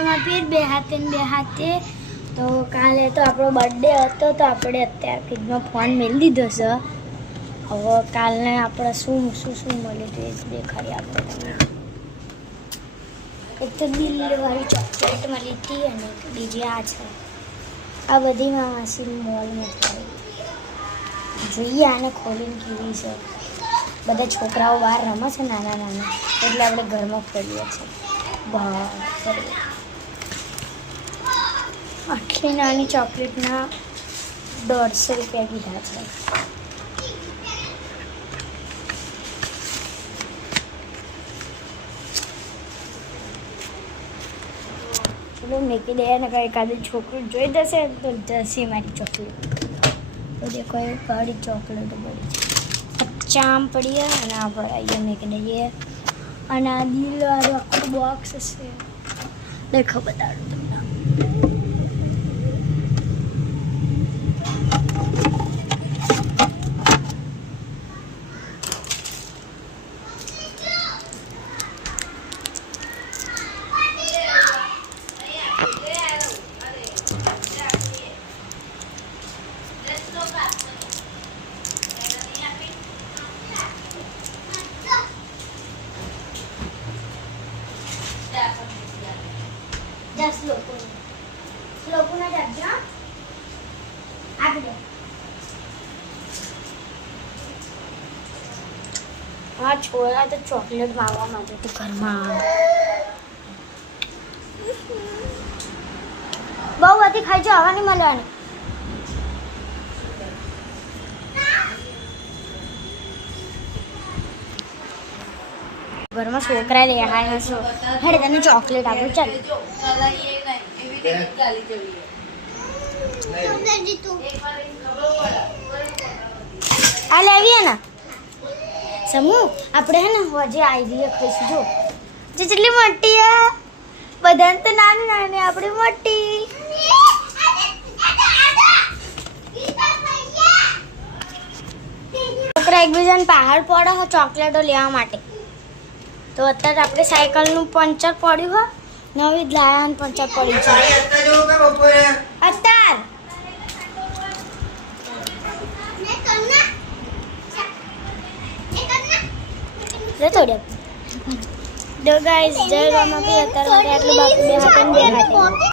ગામમાં ફેર બે હાથે તો કાલે તો આપણો બર્થડે હતો તો આપણે અત્યારે ફ્રીજમાં ફોન મેળી દીધો છે. હવે કાલને આપણે શું મળ્યું તો એ દેખાડી આપણે તમને. એક તો દિલવાળી ચોકલેટ મળી હતી અને બીજી આ છે. આ બધી માસી મોલમાં જોઈએ આને ખોલીને કેવી છે. બધા છોકરાઓ બહાર રમે છે નાના એટલે આપણે ઘરમાં ફરીએ છીએ. આટલી નાની ચોકલેટના 150 રૂપિયા કીધા છે. ચલો મૂકી દે ને કંઈ એકાદું છોકરું જોઈ જશે તો જશે મારી ચોકલેટ. તો દેખો એ કાળી ચોકલેટ પડી છે. ચામ પડીએ અને આપણે અહીંયા મૂકી દઈએ. અને આ દિલવાળું આખું બોક્સ હશે. દેખો બતાડું તમને. લોકોના જાગજો આગળ. હા છોરા તો ચોકલેટ માગવા માંગે તો ઘરમાં બહુ બધી ખાઈ જો આવવાની મળવાની. ઘરમાં છોકરા લે હા હેડે તને ચોકલેટ આપું. ચાલ આ લેવી ને સમૂહ આપણે હે ને હજે આવી ખાઈશું. જો જે જેટલી મોટી હે બધાને તો નાની આપણી મોટી. છોકરા એકબીજાને પહાડ પડે છે ચોકલેટો લેવા માટે. તો અત્યારે આપણે સાયકલનું પંચર પડ્યું હોય નવી જ લાયાનું પંચર પડ્યું છે અત્યાર. ગાઈસ જય રામા બી અત્યારે આટલું બાકી બે હાથે